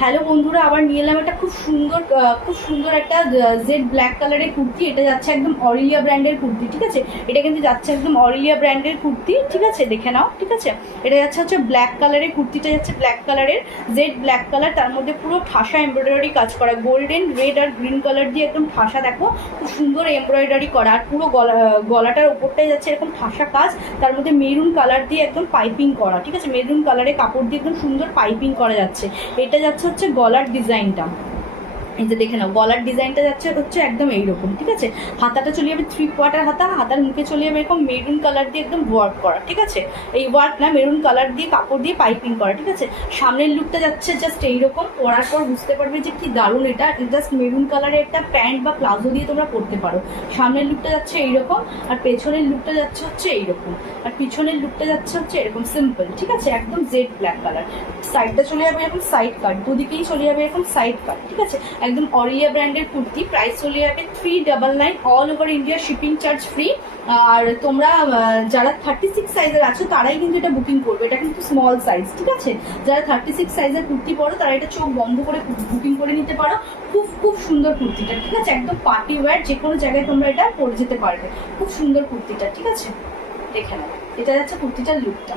Hello বন্ধুরা, আবার নিয়ে এলাম একটা খুব সুন্দর একটা জেড ব্ল্যাক কালারের কুর্তি। এটা যাচ্ছে একদম অরিলিয়া ব্র্যান্ডের কুর্তি, ঠিক আছে। এটা কিন্তু যাচ্ছে একদম অরিলিয়া ব্র্যান্ডের কুর্তি, ঠিক আছে, দেখে নাও, ঠিক আছে। এটা যাচ্ছে হচ্ছে ব্ল্যাক কালারের কুর্তিটা, যাচ্ছে ব্ল্যাক কালারের, জেড ব্ল্যাক কালার, তার মধ্যে পুরো ঠাসা এমব্রয়ডারি কাজ করা, গোল্ডেন রেড আর গ্রিন কালার দিয়ে একদম ঠাসা, দেখো খুব সুন্দর এমব্রয়ডারি করা। আর পুরো গলাটার ওপরটাই যাচ্ছে এরকম ঠাসা কাজ, তার মধ্যে মেরুন কালার দিয়ে একদম পাইপিং করা, ঠিক আছে। মেরুন কালারের কাপড় দিয়ে একদম সুন্দর পাইপিং করা যাচ্ছে। এটা যাচ্ছে হচ্ছে গলার ডিজাইনটা, এই যে দেখে নাও, গলার ডিজাইনটা যাচ্ছে হচ্ছে একদম এইরকম, ঠিক আছে। হাতাটা চলে যাবে 3/4 হাতা, হাতার মুখে চলে যাবে এরকম মেরুন কালার দিয়ে একদম ওয়ার্ক করা, ঠিক আছে। এই ওয়ার্ক না, মেরুন কালার দিয়ে কাপড় দিয়ে পাইপিং করা, ঠিক আছে। সামনের লুকটা যাচ্ছে জাস্ট এইরকম, পরার পর বুঝতে পারবে যে কি দারুণ। এটা জাস্ট মেরুন কালারের একটা প্যান্ট বা প্লাজো দিয়ে তোমরা পরতে পারো। সামনের লুকটা যাচ্ছে এইরকম, আর পেছনের লুকটা যাচ্ছে হচ্ছে এইরকম, আর পিছনের লুকটা যাচ্ছে হচ্ছে এরকম সিম্পল, ঠিক আছে, একদম জেড ব্ল্যাক কালার। সাইডটা চলে যাবে এরকম সাইড কাট, দুদিকেই চলে যাবে এরকম সাইড কাট, ঠিক আছে। একদম অরিয়া ব্র্যান্ডের কুর্তি, প্রাইস চলে যাবে 399, all over India shipping charge free. আর তোমরা যারা 36 সাইজের আছো তারাই কিন্তু এটা বুকিং করবে, এটা কিন্তু স্মল সাইজ, ঠিক আছে। যারা 36 সাইজের কুর্তি পরো তারা এটা চোখ বন্ধ করে বুকিং করে নিতে পারো। খুব সুন্দর কুর্তিটা, ঠিক আছে, একদম পার্টি ওয়্যার, যে কোনো জায়গায় তোমরা এটা পরে যেতে পারবে। খুব সুন্দর কুর্তিটা, ঠিক আছে, দেখে নাও। এটা যাচ্ছে কুর্তিটার লুকটা।